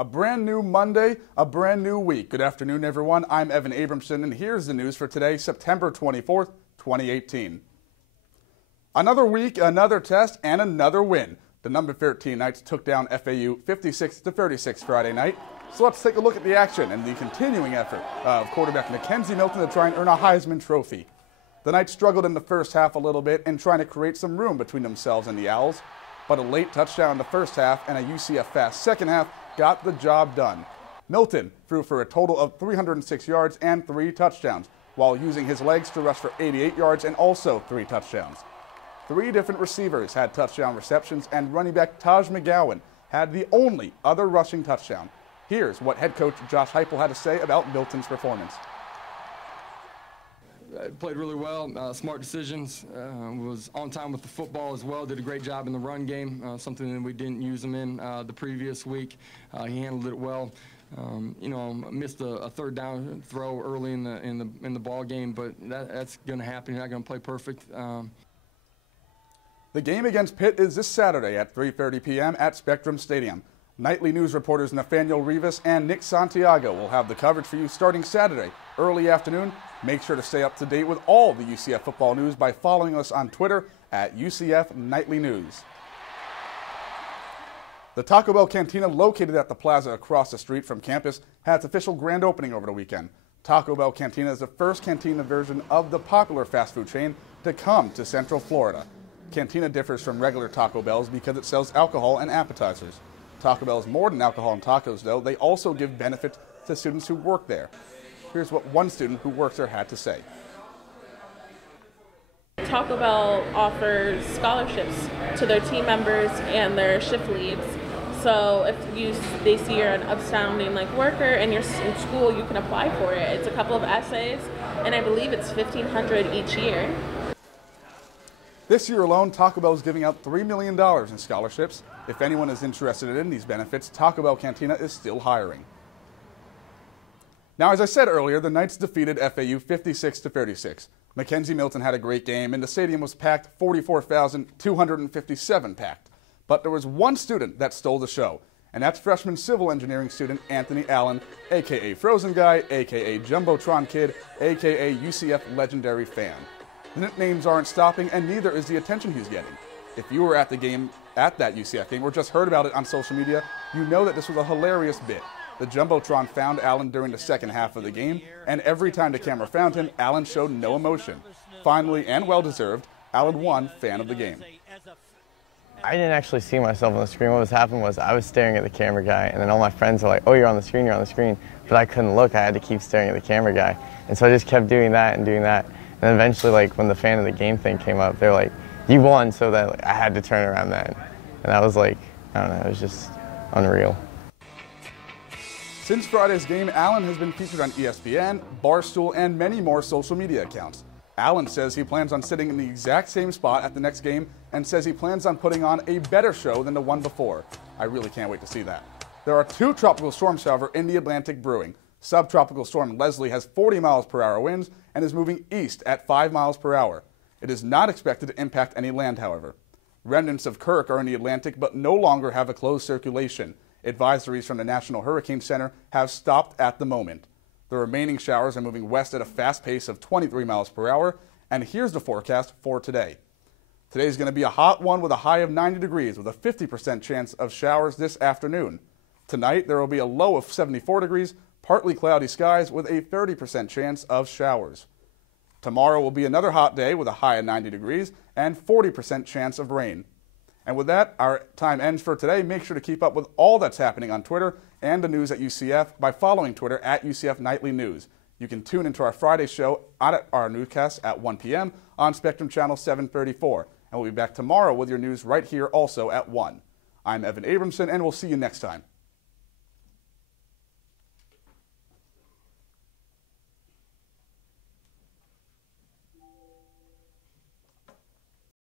A brand new Monday, a brand new week. Good afternoon, everyone. I'm Evan Abramson, and here's the news for today, September 24th, 2018. Another week, another test, and another win. The number 13 Knights took down FAU 56-36 Friday night. So let's take a look at the action and the continuing effort of quarterback Mackenzie Milton to try and earn a Heisman Trophy. The Knights struggled in the first half a little bit in trying to create some room between themselves and the Owls, but a late touchdown in the first half and a UCF fast second half got the job done. Milton threw for a total of 306 yards and 3 touchdowns, while using his legs to rush for 88 yards and also 3 touchdowns. 3 different receivers had touchdown receptions, and running back Taj McGowan had the only other rushing touchdown. Here's what head coach Josh Heupel had to say about Milton's performance. Played really well, smart decisions, was on time with the football as well, did a great job in the run game, something that we didn't use him in the previous week. He handled it well. Missed a third down throw early in the ball game, but that's going to happen. You're not going to play perfect. The game against Pitt is this Saturday at 3:30 p.m. at Spectrum Stadium. Nightly news reporters Nathaniel Rivas and Nick Santiago will have the coverage for you starting Saturday, early afternoon. Make sure to stay up to date with all the UCF football news by following us on Twitter at UCF Knightly News. The Taco Bell Cantina located at the plaza across the street from campus had its official grand opening over the weekend. Taco Bell Cantina is the first cantina version of the popular fast food chain to come to Central Florida. Cantina differs from regular Taco Bells because it sells alcohol and appetizers. Taco Bell is more than alcohol and tacos, though. They also give benefits to students who work there. Here's what one student who works there had to say. Taco Bell offers scholarships to their team members and their shift leads. So if they see you're an outstanding worker and you're in school, you can apply for it. It's a couple of essays, and I believe it's $1,500 each year. This year alone, Taco Bell is giving out $3 million in scholarships. If anyone is interested in these benefits, Taco Bell Cantina is still hiring. Now, as I said earlier, the Knights defeated FAU 56-36. Mackenzie Milton had a great game, and the stadium was packed, 44,257 packed. But there was one student that stole the show, and that's freshman civil engineering student Anthony Allen, a.k.a. Frozen Guy, a.k.a. Jumbotron Kid, a.k.a. UCF Legendary Fan. The nicknames aren't stopping, and neither is the attention he's getting. If you were at the game, at that UCF game, or just heard about it on social media, you know that this was a hilarious bit. The Jumbotron found Allen during the second half of the game, and every time the camera found him, Allen showed no emotion. Finally, and well-deserved, Allen won Fan of the Game. I didn't actually see myself on the screen. What was happening was I was staring at the camera guy, and then all my friends were like, oh, you're on the screen, you're on the screen. But I couldn't look. I had to keep staring at the camera guy. And so I just kept doing that and doing that. And then eventually, when the Fan of the Game thing came up, they were like, you won, so that I had to turn around then. And that was I don't know, it was just unreal. Since Friday's game, Allen has been featured on ESPN, Barstool, and many more social media accounts. Allen says he plans on sitting in the exact same spot at the next game and says he plans on putting on a better show than the one before. I really can't wait to see that. There are 2 tropical storms, however, in the Atlantic brewing. Subtropical storm Leslie has 40 miles per hour winds and is moving east at 5 miles per hour. It is not expected to impact any land, however. Remnants of Kirk are in the Atlantic but no longer have a closed circulation. Advisories from the National Hurricane Center have stopped at the moment. The remaining showers are moving west at a fast pace of 23 miles per hour, and here's the forecast for today. Today is going to be a hot one with a high of 90 degrees with a 50% chance of showers this afternoon. Tonight there will be a low of 74 degrees, partly cloudy skies with a 30% chance of showers. Tomorrow will be another hot day with a high of 90 degrees and 40% chance of rain. And with that, our time ends for today. Make sure to keep up with all that's happening on Twitter and the news at UCF by following Twitter at UCF Knightly News. You can tune into our Friday show on our newscast at 1 p.m. on Spectrum Channel 734. And we'll be back tomorrow with your news right here also at 1. I'm Evan Abramson, and we'll see you next time.